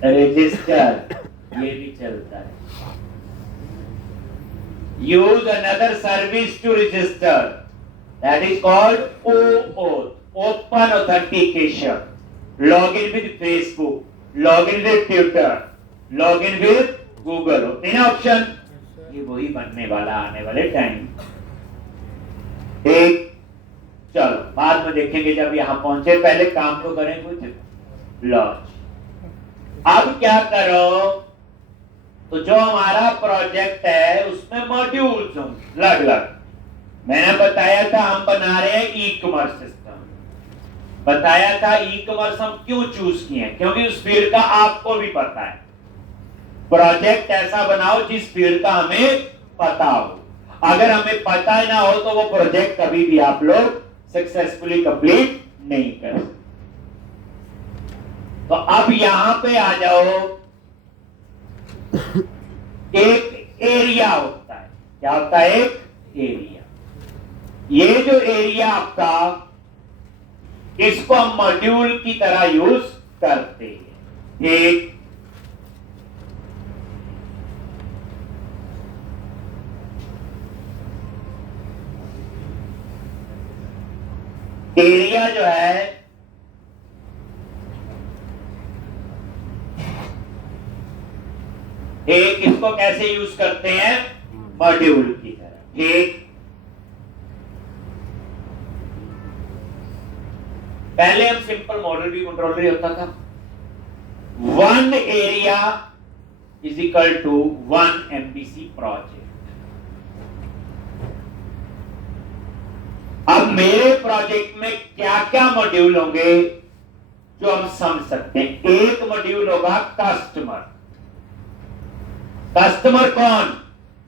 रजिस्टर ये भी चलता है। Use another service to register, that is called OAuth, open authentication. Login with Facebook, login with Twitter, login with Google, होते हैं ऑप्शन, ये वही बनने वाला आने वाले टाइम। ठीक, चलो बाद में देखेंगे जब यहां पहुंचे, पहले काम तो करें कुछ। लॉन्च। अब क्या करो, तो जो हमारा प्रोजेक्ट है उसमें मॉड्यूल्स होंगे अलग अलग। मैंने बताया था हम बना रहे हैं ई कॉमर्स सिस्टम, बताया था ई कॉमर्स हम क्यों चूज किए हैं, क्योंकि उस फील्ड का आपको भी पता है। प्रोजेक्ट ऐसा बनाओ जिस फील्ड का हमें पता हो, अगर हमें पता ना हो तो वो प्रोजेक्ट कभी भी आप लोग सक्सेसफुली कंप्लीट नहीं कर सकते। तो अब यहां पे आ जाओ, एक एरिया होता है, क्या होता है, एक एरिया। ये जो एरिया आपका, इसको हम मॉड्यूल की तरह यूज करते हैं। एक एरिया जो है एक, इसको कैसे यूज करते हैं, मॉड्यूल की तरह। एक पहले हम सिंपल मॉडल भी कंट्रोलर ही होता था। 1 area is equal to 1 MVC project. अब मेरे प्रोजेक्ट में क्या क्या मॉड्यूल होंगे जो हम समझ सकते हैं। एक मॉड्यूल होगा कस्टमर। कस्टमर कौन,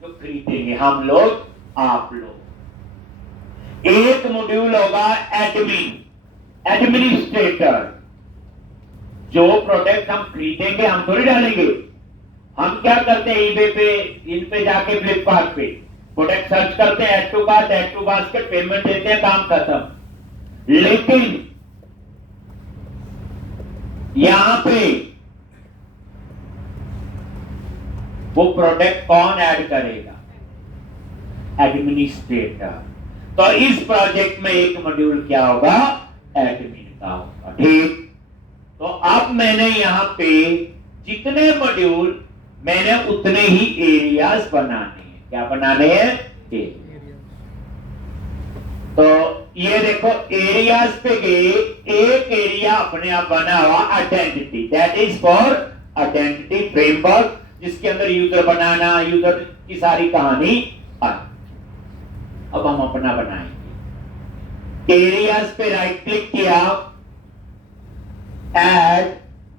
जो खरीदेंगे, हम लोग, आप लोग। एक मॉड्यूल होगा एडमिन, एडमिनिस्ट्रेटर। जो प्रोडक्ट हम खरीदेंगे हम थोड़ी डालेंगे, हम क्या करते हैं, ईबे पे, इन पे जाके फ्लिपकार्ट पे प्रोडक्ट सर्च करते हैं, ऐड टू बास्केट, पेमेंट देते हैं, काम खत्म। लेकिन यहां पे वो प्रोडक्ट कौन ऐड करेगा, एडमिनिस्ट्रेटर। तो इस प्रोजेक्ट में एक मॉड्यूल क्या होगा, एडमिन का होगा। ठीक, तो अब मैंने यहां पे जितने मॉड्यूल, मैंने उतने ही एरियाज बनाने हैं। क्या बनाने हैं, तो ये देखो एरियाज पे गए, एक एरिया अपने आप बना हुआ identity, that is for identity framework, जिसके अंदर यूजर बनाना, यूजर की सारी कहानी आए। अब हम अपना बनाएंगे। एरियाज पे राइट क्लिक किया, ऐड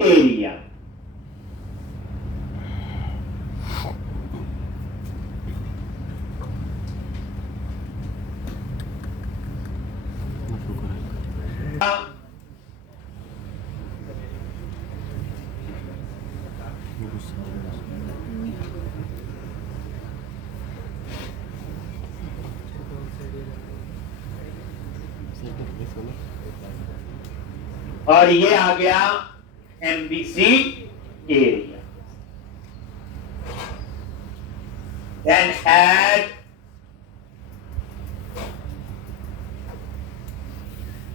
एरिया। और ये आ गया MVC एरिया। देन ऐड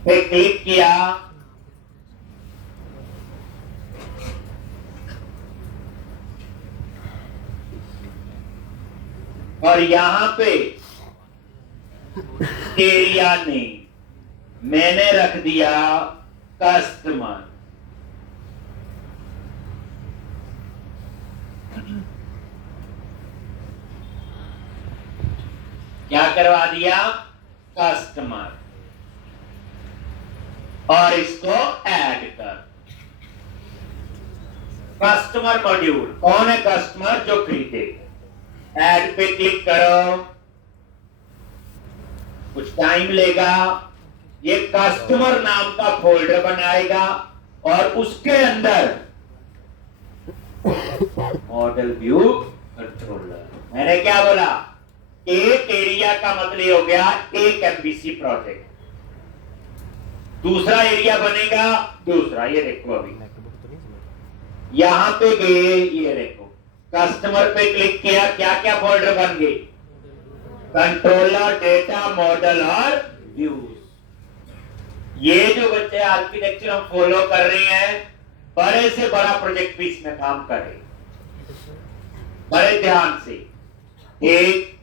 पे क्लिक किया, और यहां पे एरिया ने मैंने रख दिया कस्टमर। क्या करवा दिया, कस्टमर, और इसको ऐड कर। कस्टमर मॉड्यूल, कौन है कस्टमर, जो खरीदे। ऐड पे क्लिक करो, कुछ टाइम लेगा, ये कस्टमर नाम का फोल्डर बनाएगा और उसके अंदर मॉडल व्यू कंट्रोलर। मैंने क्या बोला, एक एरिया का मतलब हो गया एक MVC प्रोजेक्ट। दूसरा एरिया बनेगा, दूसरा, ये देखो अभी यहां पे गए, ये देखो कस्टमर पे क्लिक किया, क्या क्या फोल्डर बन गए, कंट्रोलर, डेटा, मॉडल और व्यूज। ये जो बच्चे आर्किटेक्चर हम फॉलो कर रहे हैं, बड़े से बड़ा प्रोजेक्ट भी इसमें काम करे, बड़े ध्यान से। एक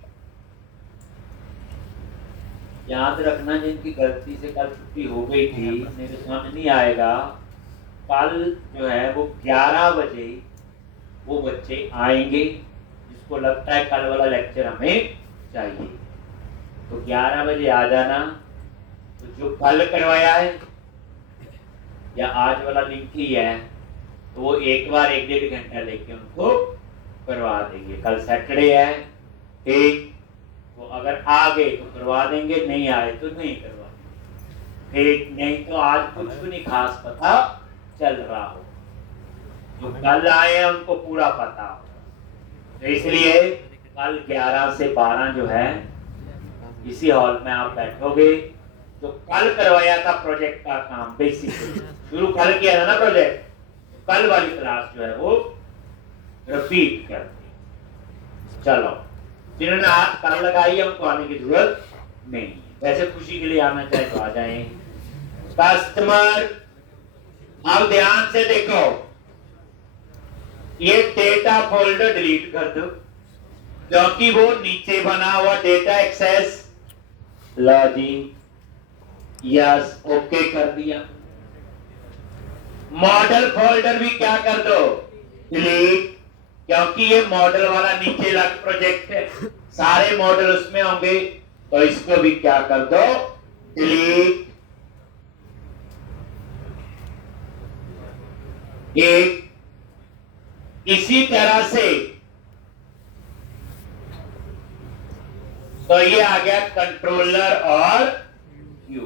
याद रखना, जिनकी गलती से कल छुट्टी हो गई थी, मेरे समझ नहीं आएगा, कल जो है वो 11 बजे वो बच्चे आएंगे जिसको लगता है कल वाला लेक्चर हमें चाहिए, तो 11 बजे आ जाना। तो जो कल करवाया है या आज वाला लिंक ही है, तो वो एक बार 1-1.5 घंटा लेके उनको करवा देंगे। कल सैटरडे है, ठीक, तो अगर आ गए तो करवा देंगे, नहीं आए तो नहीं करवा देंगे, ठीक। नहीं तो आज कुछ भी नहीं खास पता चल रहा हो, जो कल आए हैं उनको पूरा पता हो। तो इसलिए कल 11 से 12 जो है इसी हॉल में आप बैठोगे। जो कल करवाया था प्रोजेक्ट का काम, बेसिकली शुरू कल किया था ना प्रोजेक्ट, कल वाली क्लास जो है वो रिपीट करते। चलो, जिन्होंने आज कल लगाई है उनको आने की जरूरत नहीं है, वैसे खुशी के लिए आना चाहे तो आ जाएं। कस्टमर, अब ध्यान से देखो, ये डेटा फोल्डर डिलीट कर दो क्योंकि वो नीचे बना हुआ डेटा एक्सेस। लो जी, यस, ओके कर दिया। मॉडल फोल्डर भी क्या कर दो, डिलीट, क्योंकि ये मॉडल वाला नीचे लग प्रोजेक्ट है, सारे मॉडल उसमें होंगे, तो इसको भी क्या कर दो, डिलीट। एक इसी तरह से तो ये आ गया कंट्रोलर और व्यू।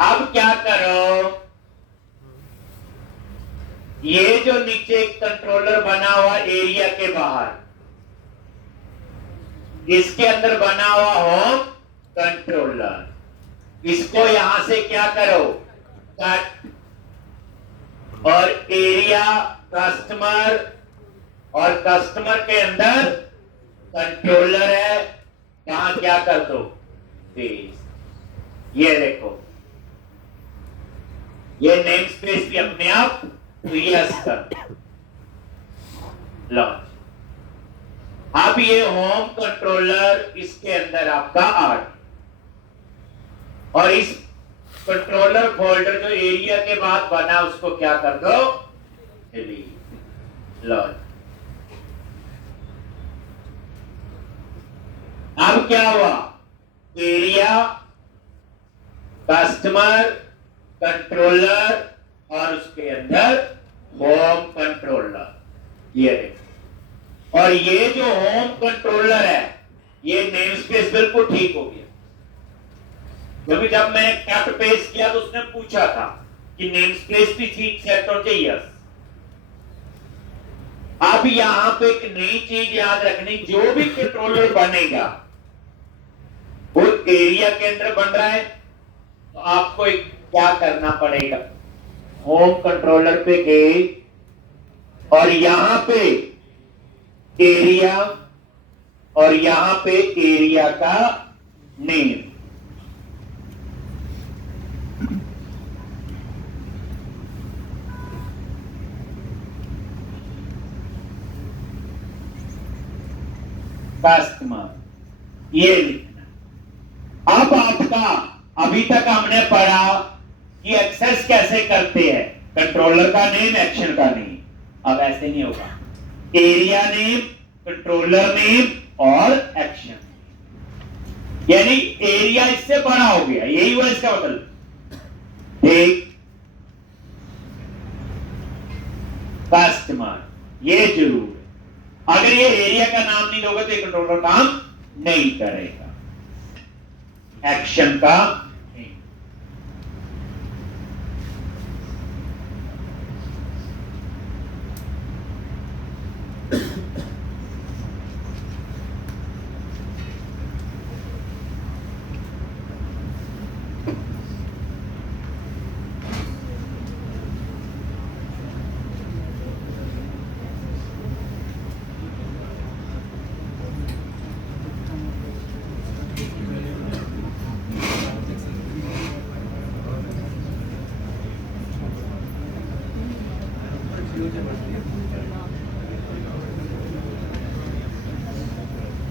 अब क्या करो, ये जो नीचे एक कंट्रोलर बना हुआ एरिया के बाहर, इसके अंदर बना हुआ होम कंट्रोलर, इसको यहां से क्या करो, कट, और एरिया कस्टमर, और कस्टमर के अंदर कंट्रोलर है, यहां क्या कर दो, पेस्ट। ये देखो, ये नेम स्पेस भी अपने आप यस कर लॉन्च। अब ये होम कंट्रोलर, इसके अंदर आपका आर्ट, और इस कंट्रोलर फोल्डर जो एरिया के बाद बना उसको क्या कर दो, डिलीट, लॉन्च। अब क्या हुआ, एरिया, कस्टमर, कंट्रोलर, और उसके अंदर होम कंट्रोलर, ये देखो। और ये जो होम कंट्रोलर है, ये नेम स्पेस बिल्कुल ठीक हो गया, क्योंकि जब मैंने कैप्ट पेस्ट किया तो उसने पूछा था कि नेम स्पेस भी ठीक सेट हो चाहिए, यस। अब यहां पे एक नई चीज याद रखनी, जो भी कंट्रोलर बनेगा वो एरिया के अंदर बन रहा है, तो आपको एक क्या करना पड़ेगा, होम कंट्रोलर पे गए और यहां पे एरिया, और यहां पे एरिया का नेम, कस्टमर, ये लिखना। अब आपका, अभी तक हमने पढ़ा कि एक्सेस कैसे करते हैं, कंट्रोलर का नेम, एक्शन का नेम। अब ऐसे नहीं होगा, एरिया नेम, कंट्रोलर नेम और एक्शन, यानी एरिया इससे बड़ा हो गया, यही हुआ इसका मतलब, ठीक। कस्टमर, ये जरूर है, अगर ये एरिया का नाम नहीं दोगे तो ये कंट्रोलर काम नहीं करेगा। एक्शन का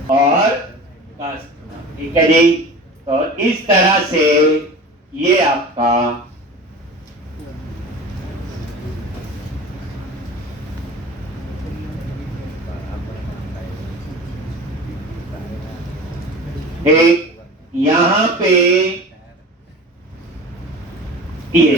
और कस्टमर, ठीक है जी। तो इस तरह से ये आपका एक यहां पे ये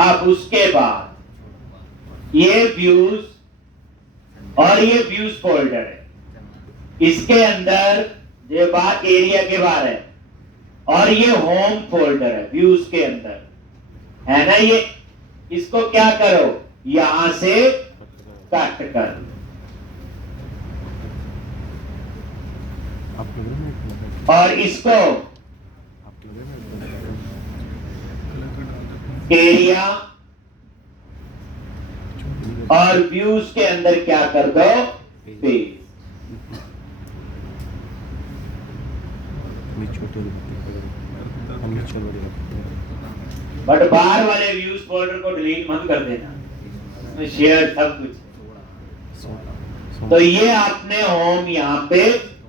अब उसके बाद ये व्यूज और ये व्यूज फोल्डर है, इसके अंदर ये बात एरिया के बाहर है, और ये होम फोल्डर है व्यूज के अंदर, है ना। ये इसको क्या करो, यहां से कट कर, और इसको एरिया और व्यूज के अंदर क्या कर दो, पेज। बट बाहर वाले व्यूज फोल्डर को डिलीट मत कर देना, उसमें शेयर सब कुछ। तो ये आपने होम यहाँ पे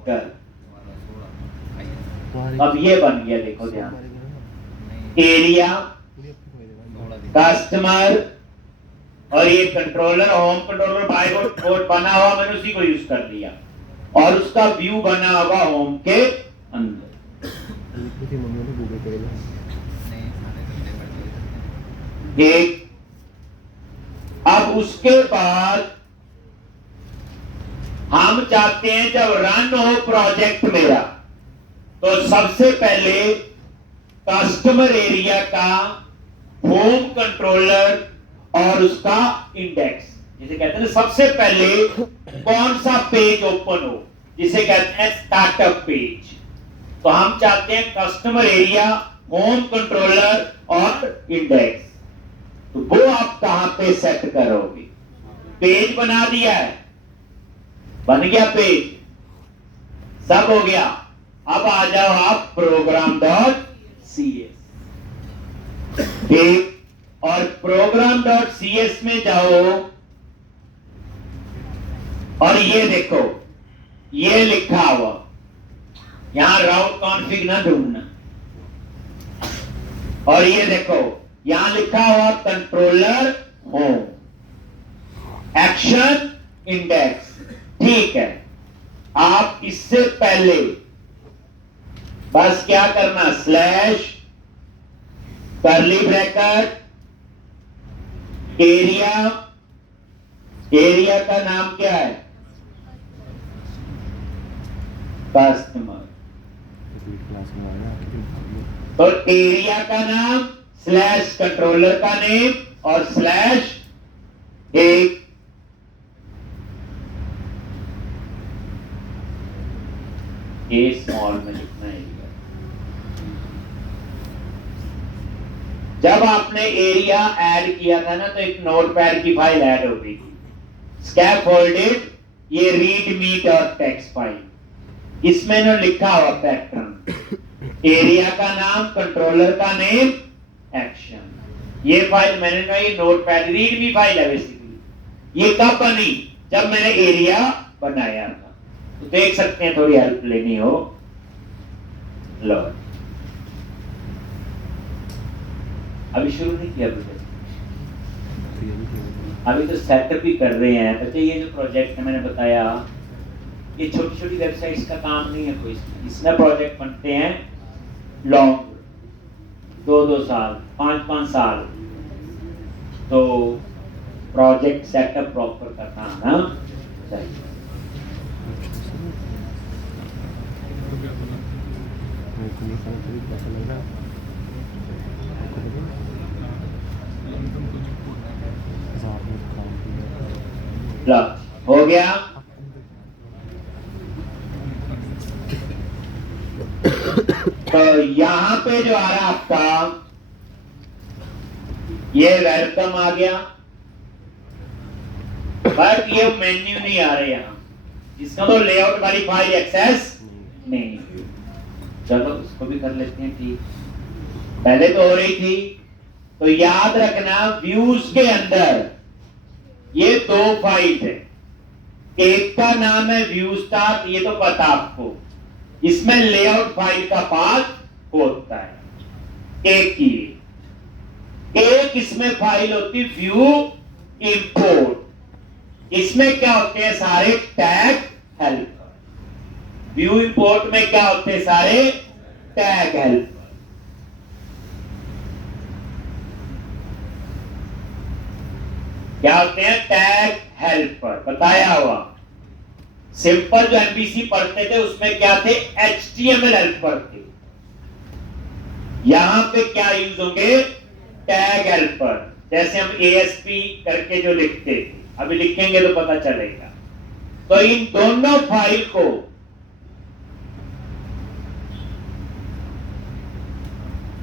कर, अब ये बन गया, देखो ध्यान, एरिया, कस्टमर और ये controller, home controller by default बना हुआ, मैंने उसी को यूज कर लिया, और उसका व्यू बना हुआ होम के अंदर। एक, अब उसके बाद हम चाहते हैं जब रन हो प्रोजेक्ट मेरा, तो सबसे पहले कस्टमर एरिया का होम कंट्रोलर और उसका इंडेक्स, जिसे कहते हैं सबसे पहले कौन सा पेज ओपन हो, जिसे कहते हैं स्टार्टअप पेज। तो हम चाहते हैं कस्टमर एरिया, होम कंट्रोलर और इंडेक्स। तो वो आप कहां पे सेट करोगे, पेज बना दिया है, बन गया पेज, सब हो गया। अब आ जाओ आप प्रोग्राम डॉट सी एस, और प्रोग्राम डॉट सी एस में जाओ, और ये देखो ये लिखा हुआ, यहां राउट कॉन्फ़िग ना ढूंढना, और ये देखो यहां लिखा हुआ कंट्रोलर होम, एक्शन इंडेक्स। ठीक है, आप इससे पहले बस क्या करना, slash curly bracket area, area का नाम क्या है, कस्टमर, तो एरिया का नाम स्लैश कंट्रोलर का नेम और स्लैश एक, ए स्मॉल में लिखना है। जब आपने एरिया ऐड किया था ना, तो एक नोटपैड की फाइल ऐड हो गई थी, स्कैफोल्डेड, ये रीड मी डॉट टेक्स्ट फाइल, इसमें ना लिखा हुआ पैटर्न, एरिया का नाम, कंट्रोलर का नेम, एक्शन। ये फाइल मैंने ना, ये नोटपैड रीड मी फाइल है बेसिकली। ये कब बनी, जब मैंने एरिया बनाया था। तो देख सकते हैं, थोड़ी हेल्प लेनी हो लो। अभी शुरू नहीं किया अभी तो सेटअप भी कर रहे हैं बच्चे। ये जो प्रोजेक्ट है मैंने बताया, ये छोटी छोटी वेबसाइट्स का काम नहीं है कोई, इसमें प्रोजेक्ट बनते हैं लॉन्ग, 2-2 साल, 5-5 साल। तो प्रोजेक्ट सेटअप प्रॉपर करना आना चाहिए। हो गया। तो यहां पे जो आ रहा आपका, ये वेलकम आ गया, बट ये मेन्यू नहीं आ रहे यहां, इसका तो लेआउट वाली फाइल एक्सेस नहीं। चलो उसको भी कर लेते हैं, ठीक, पहले तो हो रही थी। तो याद रखना, व्यूज के अंदर ये 2 फाइल है, एक का नाम है व्यू स्टार्ट, ये तो पता आपको, इसमें लेआउट फाइल का पाथ होता है एक ही, एक इसमें फाइल होती व्यू इंपोर्ट। इसमें क्या होते हैं सारे टैग हेल्पर। व्यू इंपोर्ट में क्या होते हैं सारे टैग हेल्पर। क्या होते हैं टैग हेल्पर, बताया हुआ। सिंपल जो एमबीसी पढ़ते थे उसमें क्या थे, एचटीएमएल हेल्पर थे। यहां पे क्या यूज होंगे, टैग हेल्पर। जैसे हम एएसपी करके जो लिखते थे, अभी लिखेंगे तो पता चलेगा। तो इन दोनों फाइल को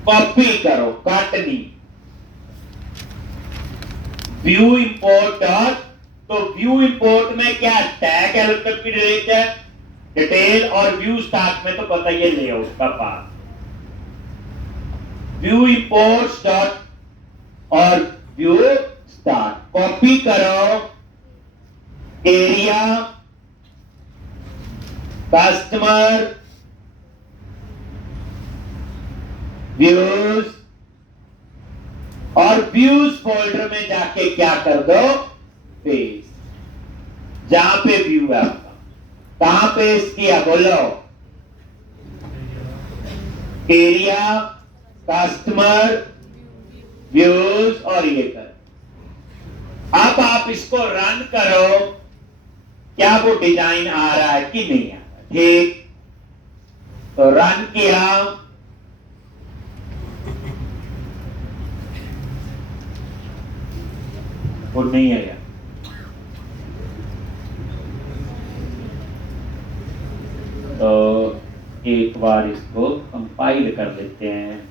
कॉपी करो, काटनी। व्यू इंपोर्ट डॉट, तो व्यू इंपोर्ट में क्या टैग हेल्पर की डिटेल, और व्यू स्टार्ट में तो पता ही है लेआउट का पार्ट। व्यू इंपोर्ट डॉट और व्यू स्टार्ट कॉपी करो, एरिया कस्टमर व्यूज, और व्यूज फोल्डर में जाके क्या कर दो, पेस्ट। जहां पे व्यू है आपका, कहां पेस्ट किया बोलो, एरिया कस्टमर व्यूज, और ये कर। अब आप इसको रन करो, क्या वो डिजाइन आ रहा है कि नहीं आ रहा, ठीक। तो रन किया, वो नहीं आया। तो एक बार इसको कंपाइल कर लेते हैं।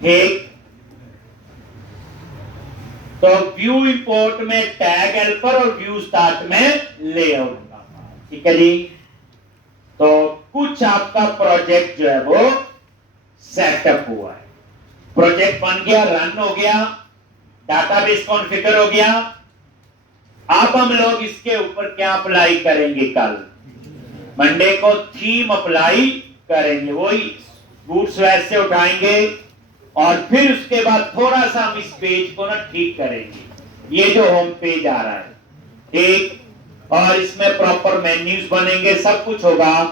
ठीक, तो व्यू इंपोर्ट में टैग हेल्पर और व्यू स्टार्ट में लेआउट का, ठीक है जी। तो कुछ आपका प्रोजेक्ट जो है वो सेटअप हुआ है, प्रोजेक्ट बन गया, रन हो गया, डाटाबेस कॉन्फ़िगर हो गया। अब हम लोग इसके ऊपर क्या अप्लाई करेंगे, कल मंडे को थीम अप्लाई करेंगे, वही रूट्स वैसे उठाएंगे, और फिर उसके बाद थोड़ा सा हम इस पेज को ना ठीक करेंगे, ये जो होम पेज आ रहा है, ठीक, और इसमें प्रॉपर मेन्यूज बनेंगे, सब कुछ होगा,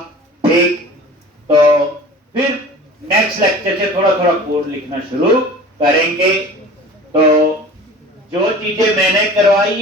ठीक। तो फिर नेक्स्ट लेक्चर से थोड़ा थोड़ा कोड लिखना शुरू करेंगे। तो जो चीजें मैंने करवाई